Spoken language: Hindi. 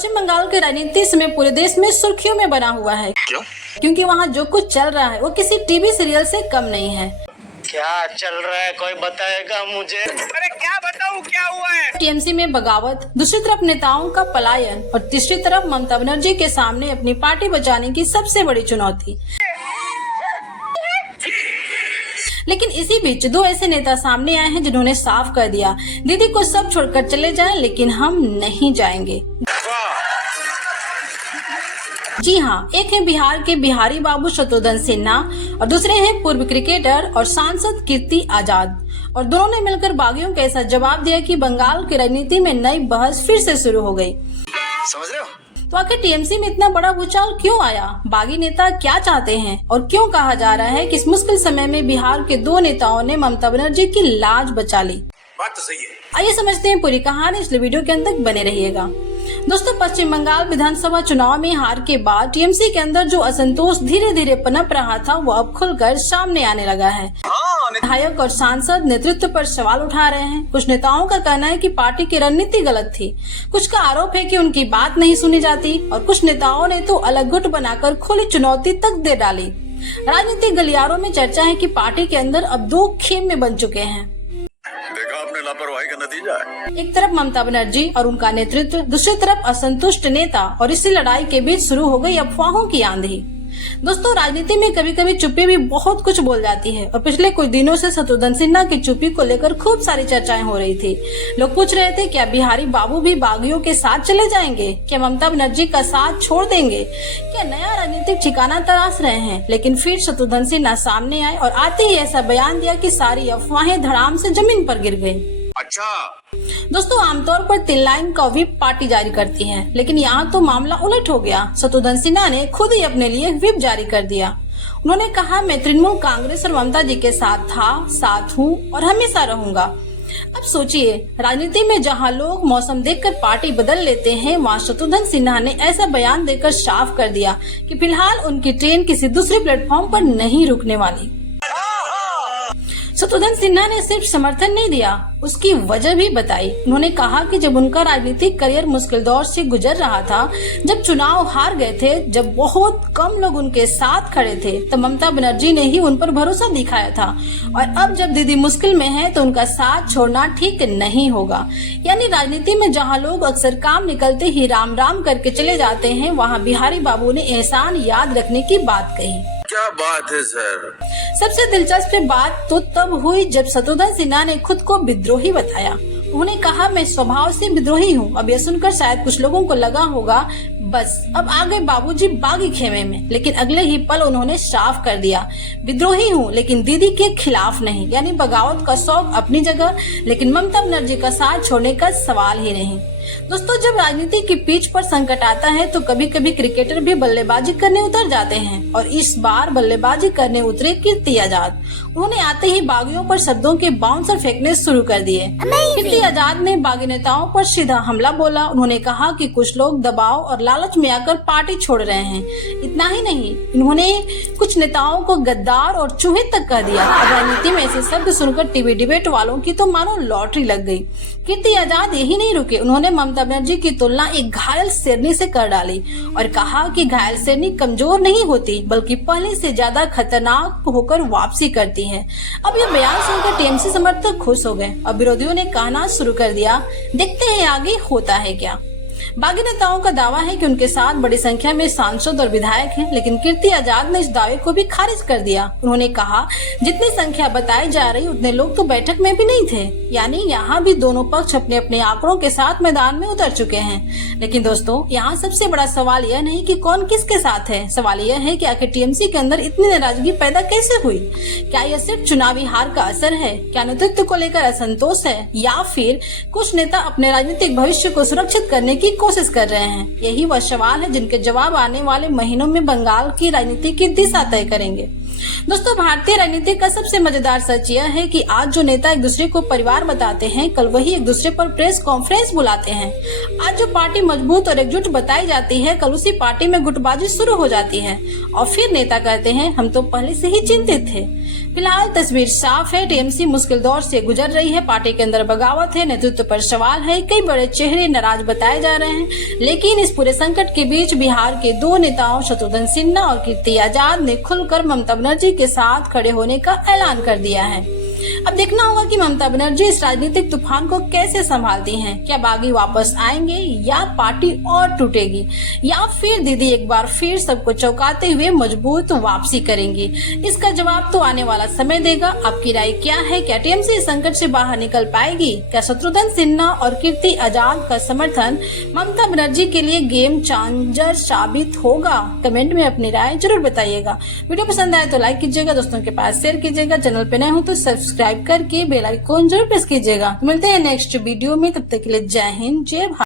पश्चिम बंगाल की राजनीति इस समय पूरे देश में सुर्खियों में बना हुआ है। क्यों? क्योंकि वहाँ जो कुछ चल रहा है वो किसी टीवी सीरियल से कम नहीं है। क्या चल रहा है, कोई बताएगा मुझे? अरे क्या बताऊं, क्या हुआ है? टीएमसी में बगावत, दूसरी तरफ नेताओं का पलायन और तीसरी तरफ ममता बनर्जी के सामने अपनी पार्टी बचाने की सबसे बड़ी चुनौती। लेकिन इसी बीच दो ऐसे नेता सामने आए हैं जिन्होंने साफ कर दिया, दीदी को सब छोड़कर चले जाएं, लेकिन हम नहीं जाएंगे। जी हाँ, एक है बिहार के बिहारी बाबू शत्रुघ्न सिन्हा और दूसरे हैं पूर्व क्रिकेटर और सांसद कीर्ति आजाद। और दोनों ने मिलकर बागियों को ऐसा जवाब दिया कि बंगाल की राजनीति में नई बहस फिर से शुरू हो गई। समझ रहे हो? तो आखिर टीएमसी में इतना बड़ा भूचाल क्यों आया? बागी नेता क्या चाहते हैं और क्यों कहा जा रहा है कि इस मुश्किल समय में बिहार के दो नेताओं ने ममता बनर्जी की लाज बचा ली? बात तो सही है। आइए समझते हैं पूरी कहानी, इसलिए वीडियो के अंत तक बने रहिएगा। दोस्तों, पश्चिम बंगाल विधानसभा चुनाव में हार के बाद टीएमसी के अंदर जो असंतोष धीरे धीरे पनप रहा था वो अब खुलकर सामने आने लगा है। विधायक और सांसद नेतृत्व पर सवाल उठा रहे हैं। कुछ नेताओं का कहना है कि पार्टी की रणनीति गलत थी, कुछ का आरोप है कि उनकी बात नहीं सुनी जाती और कुछ नेताओं ने तो अलग गुट बनाकर खुली चुनौती तक दे डाली। राजनीतिक गलियारों में चर्चा है कि पार्टी के अंदर अब दो खेम में बन चुके हैं। देखा आपने लापरवाही का नतीजा है। एक तरफ ममता बनर्जी और उनका नेतृत्व, दूसरी तरफ असंतुष्ट नेता, और इसी लड़ाई के बीच शुरू हो गई अफवाहों की आंधी। दोस्तों, राजनीति में कभी कभी चुप्पी भी बहुत कुछ बोल जाती है और पिछले कुछ दिनों से शत्रुघ्न सिन्हा की चुप्पी को लेकर खूब सारी चर्चाएं हो रही थी। लोग पूछ रहे थे, क्या बिहारी बाबू भी बागियों के साथ चले जाएंगे? क्या ममता बनर्जी का साथ छोड़ देंगे? क्या नया राजनीतिक ठिकाना तलाश रहे हैं? लेकिन फिर शत्रुघ्न सिन्हा सामने आए और आते ही ऐसा बयान दिया कि सारी अफवाहें धड़ाम से जमीन पर गिर गयी। अच्छा दोस्तों, आमतौर पर 3 लाइन का व्हिप पार्टी जारी करती है, लेकिन यहाँ तो मामला उलट हो गया। शत्रुघ्न सिन्हा ने खुद ही अपने लिए व्हिप जारी कर दिया। उन्होंने कहा, मैं तृणमूल कांग्रेस और ममता जी के साथ था, साथ हूँ और हमेशा रहूंगा। अब सोचिए, राजनीति में जहाँ लोग मौसम देखकर पार्टी बदल लेते हैं, वहाँ शत्रुघ्न सिन्हा ने ऐसा बयान देकर साफ कर दिया कि फिलहाल उनकी ट्रेन किसी दूसरे प्लेटफॉर्म पर नहीं रुकने वाली। शत्रुघ्न सिन्हा ने सिर्फ समर्थन नहीं दिया, उसकी वजह भी बताई। उन्होंने कहा कि जब उनका राजनीतिक करियर मुश्किल दौर से गुजर रहा था, जब चुनाव हार गए थे, जब बहुत कम लोग उनके साथ खड़े थे, तो ममता बनर्जी ने ही उन पर भरोसा दिखाया था। और अब जब दीदी मुश्किल में है तो उनका साथ छोड़ना ठीक नहीं होगा। यानी राजनीति में जहाँ लोग अक्सर काम निकलते ही राम राम करके चले जाते हैं, वहाँ बिहारी बाबू ने एहसान याद रखने की बात कही। क्या बात है सर। सबसे दिलचस्प बात तो तब हुई जब शत्रुघ्न सिन्हा ने खुद को विद्रोही बताया। उन्होंने कहा, मैं स्वभाव से विद्रोही हूँ। अब यह सुनकर शायद कुछ लोगों को लगा होगा बस अब आ गए बाबूजी बागी खेमे में, लेकिन अगले ही पल उन्होंने साफ कर दिया, विद्रोही हूँ लेकिन दीदी के खिलाफ नहीं। यानी बगावत का शौक अपनी जगह, लेकिन ममता बनर्जी का साथ छोड़ने का सवाल ही नहीं। दोस्तों, जब राजनीति की पिच पर संकट आता है तो कभी कभी क्रिकेटर भी बल्लेबाजी करने उतर जाते हैं और इस बार बल्लेबाजी करने उतरे कीर्ति आजाद। उन्होंने आते ही बागियों पर शब्दों के बाउंसर फेंकने शुरू कर दिए। कीर्ति आजाद ने बागी नेताओं पर सीधा हमला बोला। उन्होंने कहा कि कुछ लोग दबाव और लालच में आकर पार्टी छोड़ रहे हैं। इतना ही नहीं, इन्होंने कुछ नेताओं को गद्दार और चूहे तक कह दिया। राजनीति में ऐसे शब्द सुनकर टीवी डिबेट वालों की तो मानो लॉटरी लग गई। कीर्ति आजाद यही नहीं रुके, उन्होंने ममता बनर्जी की तुलना एक घायल शेरनी से कर डाली और कहा कि घायल शेरनी कमजोर नहीं होती बल्कि पहले से ज्यादा खतरनाक होकर वापसी करती है। अब ये बयान सुनकर टीएमसी समर्थक खुश हो गए। अब विरोधियों ने कहना शुरू कर दिया, देखते हैं आगे होता है क्या। बागी नेताओं का दावा है कि उनके साथ बड़ी संख्या में सांसद और विधायक हैं, लेकिन कीर्ति आजाद ने इस दावे को भी खारिज कर दिया। उन्होंने कहा, जितनी संख्या बताई जा रही उतने लोग तो बैठक में भी नहीं थे। यानी यहाँ भी दोनों पक्ष अपने अपने आंकड़ों के साथ मैदान में उतर चुके हैं। लेकिन दोस्तों, यहाँ सबसे बड़ा सवाल यह नहीं कि कौन किसके साथ है, सवाल यह है कि आखिर टीएमसी के अंदर इतनी नाराजगी पैदा कैसे हुई। क्या यह सिर्फ चुनावी हार का असर है? क्या नेतृत्व को लेकर असंतोष है, या फिर कुछ नेता अपने राजनीतिक भविष्य को सुरक्षित करने की कोशिश कर रहे हैं? यही वह सवाल है जिनके जवाब आने वाले महीनों में बंगाल की राजनीति की दिशा तय करेंगे। दोस्तों, भारतीय राजनीति का सबसे मजेदार सच यह है कि आज जो नेता एक दूसरे को परिवार बताते हैं, कल वही एक दूसरे पर प्रेस कॉन्फ्रेंस बुलाते हैं। आज जो पार्टी मजबूत और एकजुट बताई जाती है, कल उसी पार्टी में गुटबाजी शुरू हो जाती है और फिर नेता कहते हैं हम तो पहले से ही चिंतित थे। फिलहाल तस्वीर साफ है, टीएमसी मुश्किल दौर से गुजर रही है, पार्टी के अंदर बगावत है, नेतृत्व पर सवाल है, कई बड़े चेहरे नाराज बताए जा रहे हैं। लेकिन इस पूरे संकट के बीच बिहार के दो नेताओं शत्रुघ्न सिन्हा और कीर्ति आजाद ने खुलकर ममता बनर्जी के साथ खड़े होने का ऐलान कर दिया है। अब देखना होगा कि ममता बनर्जी इस राजनीतिक तूफान को कैसे संभालती हैं। क्या बागी वापस आएंगे या पार्टी और टूटेगी, या फिर दीदी एक बार फिर सबको चौंकाते हुए मजबूत वापसी करेंगी? इसका जवाब तो आने वाला समय देगा। आपकी राय क्या है? क्या टीएमसी इस संकट से बाहर निकल पाएगी? क्या शत्रुघ्न सिन्हा और कीर्ति आजाद का समर्थन ममता बनर्जी के लिए गेम चेंजर साबित होगा? कमेंट में अपनी राय जरूर बताइएगा। वीडियो पसंद आए तो लाइक कीजिएगा, दोस्तों के पास शेयर कीजिएगा, चैनल पे नए हो तो सब्सक्राइब करके बेल आइकन जरूर प्रेस कीजिएगा। मिलते हैं नेक्स्ट वीडियो में, तब तक के लिए जय हिंद, जय भारत।